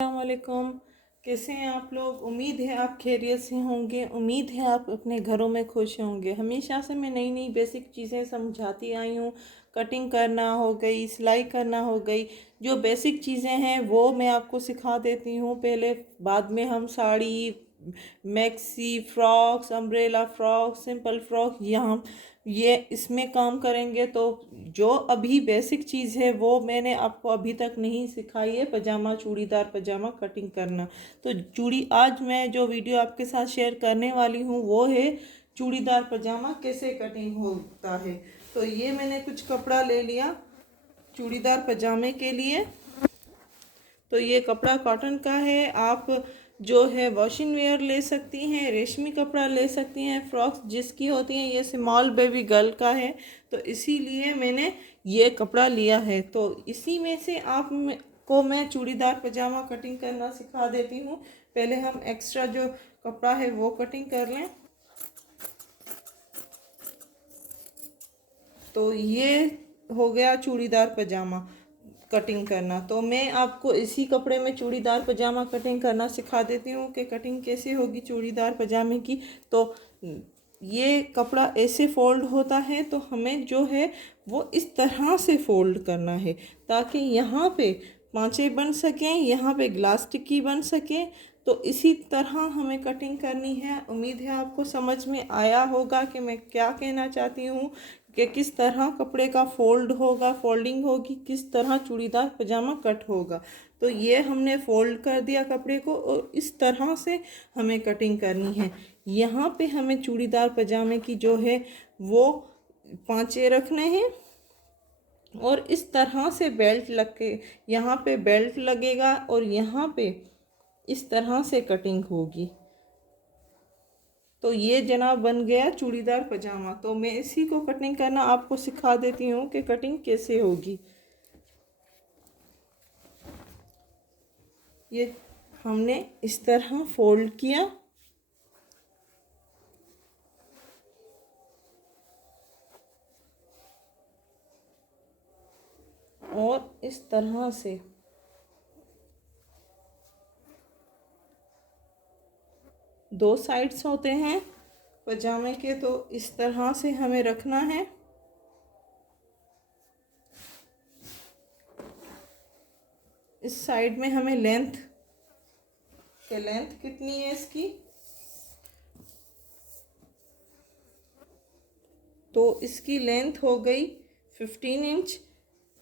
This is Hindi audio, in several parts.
अस्सलामुअलैकुम। कैसे हैं आप लोग? उम्मीद है आप खैरियत से होंगे। उम्मीद है आप अपने घरों में खुश होंगे। हमेशा से मैं नई नई बेसिक चीज़ें समझाती आई हूँ। कटिंग करना हो गई, सिलाई करना हो गई, जो बेसिक चीज़ें हैं वो मैं आपको सिखा देती हूँ पहले। बाद में हम sari, maxi frocks, umbrella frock, simple frock यहाँ ये इसमें काम करेंगे। तो जो अभी बेसिक चीज़ है वो मैंने आपको अभी तक नहीं सिखाई है, पजामा, चूड़ीदार पजामा कटिंग करना। तो आज मैं जो वीडियो आपके साथ शेयर करने वाली हूँ वो है चूड़ीदार पजामा कैसे कटिंग होता है। तो ये मैंने कुछ कपड़ा ले लिया चूड़ीदार पजामे के लिए। तो ये कपड़ा कॉटन का है। आप जो है वॉशिंग वेयर ले सकती हैं, रेशमी कपड़ा ले सकती हैं। फ्रॉक्स जिसकी होती हैं, ये स्मॉल बेबी गर्ल का है तो इसीलिए मैंने ये कपड़ा लिया है। तो इसी में से आप को मैं चूड़ीदार पजामा कटिंग करना सिखा देती हूँ। पहले हम एक्स्ट्रा जो कपड़ा है वो कटिंग कर लें। तो ये हो गया चूड़ीदार पजामा कटिंग करना। तो मैं आपको इसी कपड़े में चूड़ीदार पजामा कटिंग करना सिखा देती हूँ कि कटिंग कैसे होगी चूड़ीदार पजामे की। तो ये कपड़ा ऐसे फोल्ड होता है, तो हमें जो है वो इस तरह से फोल्ड करना है ताकि यहाँ पे पांचे बन सकें, यहाँ पे ग्लास टिक्की बन सके। तो इसी तरह हमें कटिंग करनी है। उम्मीद है आपको समझ में आया होगा कि मैं क्या कहना चाहती हूँ, कि किस तरह कपड़े का फोल्ड होगा, फोल्डिंग होगी, किस तरह चूड़ीदार पजामा कट होगा। तो ये हमने फोल्ड कर दिया कपड़े को और इस तरह से हमें कटिंग करनी है। यहाँ पे हमें चूड़ीदार पजामे की जो है वो पांचे रखने हैं और इस तरह से बेल्ट लग के यहाँ पे बेल्ट लगेगा और यहाँ पे इस तरह से कटिंग होगी। तो ये जनाब बन गया चूड़ीदार पजामा। तो मैं इसी को कटिंग करना आपको सिखा देती हूँ कि कटिंग कैसे होगी। ये हमने इस तरह फोल्ड किया और इस तरह से दो साइड्स होते हैं पजामे के, तो इस तरह से हमें रखना है। इस साइड में हमें लेंथ कितनी है इसकी, तो इसकी लेंथ हो गई 15 इंच।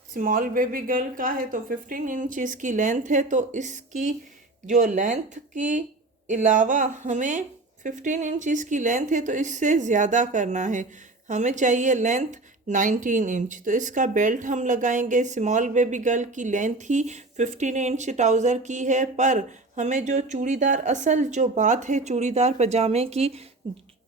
स्मॉल बेबी गर्ल का है तो 15 इंच इसकी लेंथ है। तो इसकी जो लेंथ की अलावा हमें 15 इंच इसकी लेंथ है तो इससे ज़्यादा करना है। हमें चाहिए लेंथ 19 इंच। तो इसका बेल्ट हम लगाएंगे। स्मॉल बेबी गर्ल की लेंथ ही 15 इंच ट्राउज़र की है, पर हमें जो चूड़ीदार असल जो बात है चूड़ीदार पजामे की,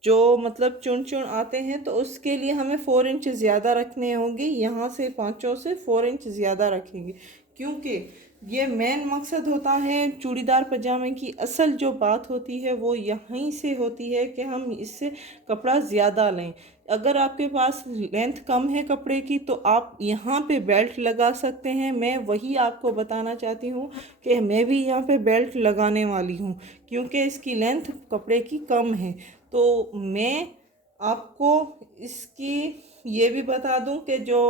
जो मतलब चुन चुन आते हैं, तो उसके लिए हमें 4 इंच ज़्यादा रखने होंगे। यहाँ से पाँचों से 4 इंच ज़्यादा रखेंगे, क्योंकि ये मेन मकसद होता है चूड़ीदार पजामे की। असल जो बात होती है वो यहीं से होती है कि हम इससे कपड़ा ज़्यादा लें। अगर आपके पास लेंथ कम है कपड़े की तो आप यहाँ पे बेल्ट लगा सकते हैं। मैं वही आपको बताना चाहती हूँ कि मैं भी यहाँ पे बेल्ट लगाने वाली हूँ, क्योंकि इसकी लेंथ कपड़े की कम है। तो मैं आपको इसकी ये भी बता दूं कि जो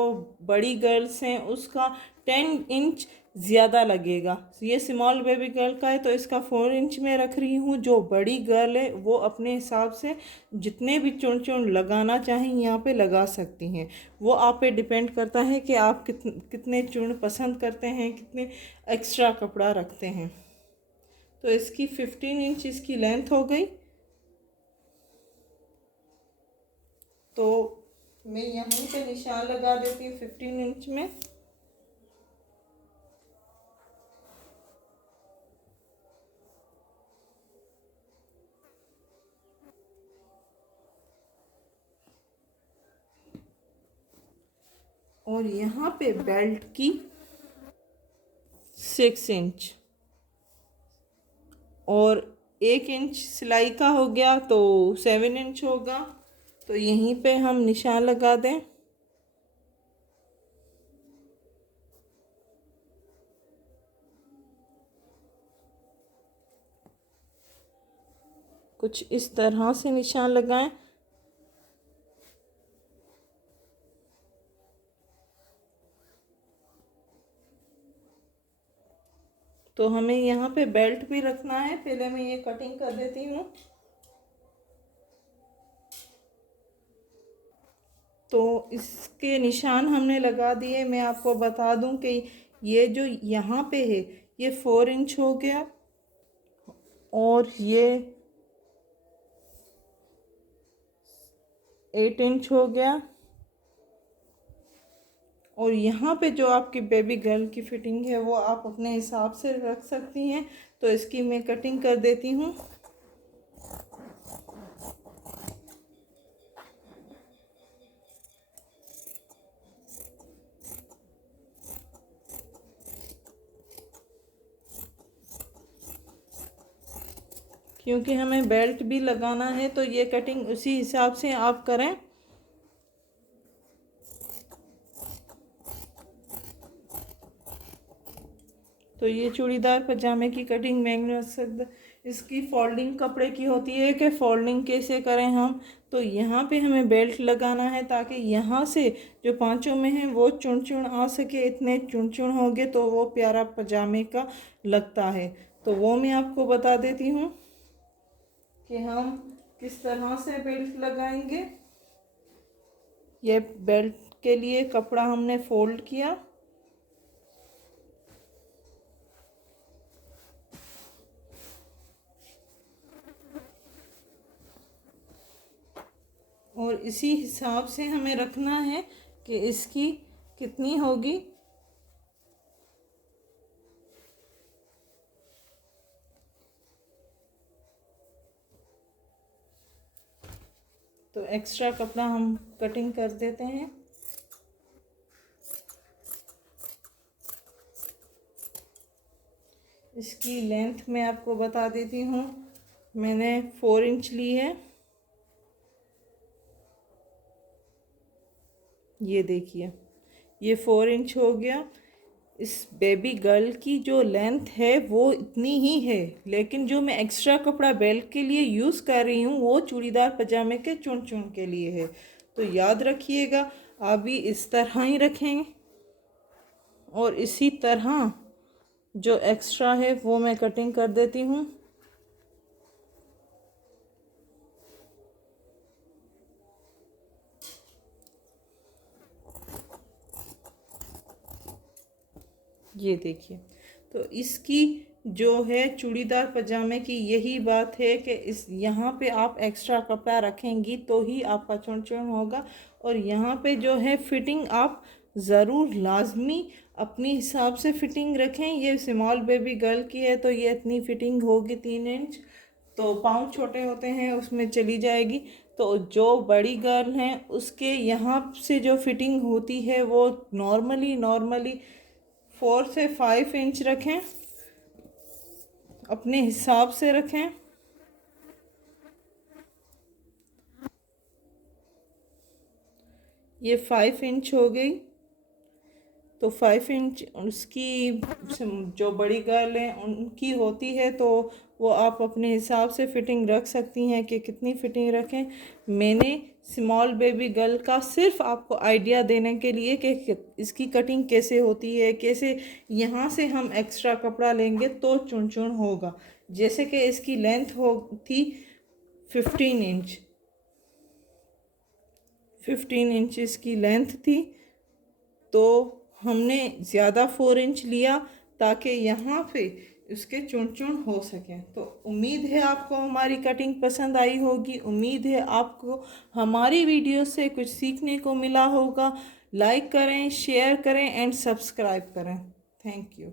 बड़ी गर्ल्स हैं उसका 10 इंच ज़्यादा लगेगा। ये स्मॉल बेबी गर्ल का है तो इसका 4 इंच में रख रही हूँ। जो बड़ी गर्ल है वो अपने हिसाब से जितने भी चुन चुन लगाना चाहें यहाँ पे लगा सकती हैं। वो आप पे डिपेंड करता है कि आप कितने चुन पसंद करते हैं, कितने एक्स्ट्रा कपड़ा रखते हैं। तो इसकी 15 इंच इसकी लेंथ हो गई। तो मैं यहाँ पे निशान लगा देती हूँ 15 इंच में। और यहाँ पे बेल्ट की 6 इंच और 1 इंच सिलाई का हो गया तो 7 इंच होगा। तो यहीं पे हम निशान लगा दें। कुछ इस तरह से निशान लगाएं। तो हमें यहाँ पे बेल्ट भी रखना है। पहले मैं ये कटिंग कर देती हूँ। तो इसके निशान हमने लगा दिए। मैं आपको बता दूं कि ये जो यहाँ पे है ये 4 इंच हो गया और ये 8 इंच हो गया। और यहाँ पे जो आपकी बेबी गर्ल की फिटिंग है वो आप अपने हिसाब से रख सकती हैं। तो इसकी मैं कटिंग कर देती हूँ। क्योंकि हमें बेल्ट भी लगाना है तो ये कटिंग उसी हिसाब से आप करें। तो ये चूड़ीदार पजामे की कटिंग मैंने रख सकता। इसकी फोल्डिंग कपड़े की होती है कि फोल्डिंग कैसे करें हम। तो यहाँ पे हमें बेल्ट लगाना है ताकि यहाँ से जो पाँचों में है वो चुन चुन आ सके। इतने चुन चुन होंगे तो वो प्यारा पजामे का लगता है। तो वो मैं आपको बता देती हूँ कि हम किस तरह से बेल्ट लगाएंगे। ये बेल्ट के लिए कपड़ा हमने फोल्ड किया और इसी हिसाब से हमें रखना है कि इसकी कितनी होगी। तो एक्स्ट्रा कपड़ा हम कटिंग कर देते हैं। इसकी लेंथ मैं आपको बता देती हूँ। मैंने 4 इंच ली है। ये देखिए ये 4 इंच हो गया। इस बेबी गर्ल की जो लेंथ है वो इतनी ही है, लेकिन जो मैं एक्स्ट्रा कपड़ा बेल्ट के लिए यूज़ कर रही हूँ वो चूड़ीदार पजामे के चुन चुन के लिए है। तो याद रखिएगा आप भी इस तरह ही रखेंगे। और इसी तरह जो एक्स्ट्रा है वो मैं कटिंग कर देती हूँ। ये देखिए तो इसकी जो है चूड़ीदार पजामे की यही बात है कि इस यहाँ पे आप एक्स्ट्रा कपड़ा रखेंगी तो ही आपका चुन चुन होगा। और यहाँ पे जो है फिटिंग आप ज़रूर लाजमी अपनी हिसाब से फिटिंग रखें। ये स्मॉल बेबी गर्ल की है तो ये इतनी फिटिंग होगी 3 इंच। तो पाँव छोटे होते हैं उसमें चली जाएगी। तो जो बड़ी गर्ल हैं उसके यहाँ से जो फिटिंग होती है वो नॉर्मली 4 से 5 इंच रखें, अपने हिसाब से रखें। ये 5 इंच हो गई। तो 5 इंच उसकी जो बड़ी गर्ल है उनकी होती है तो वो आप अपने हिसाब से फिटिंग रख सकती हैं कि कितनी फिटिंग रखें। मैंने स्मॉल बेबी गर्ल का सिर्फ आपको आइडिया देने के लिए कि इसकी कटिंग कैसे होती है, कैसे यहाँ से हम एक्स्ट्रा कपड़ा लेंगे तो चुन चुन होगा। जैसे कि इसकी लेंथ हो थी 15 इंच, 15 इंच इसकी लेंथ थी। तो हमने ज़्यादा 4 इंच लिया ताकि यहाँ पे उसके चुन चुन हो सकें। तो उम्मीद है आपको हमारी कटिंग पसंद आई होगी। उम्मीद है आपको हमारी वीडियो से कुछ सीखने को मिला होगा। लाइक करें, शेयर करें एंड सब्सक्राइब करें। Thank you.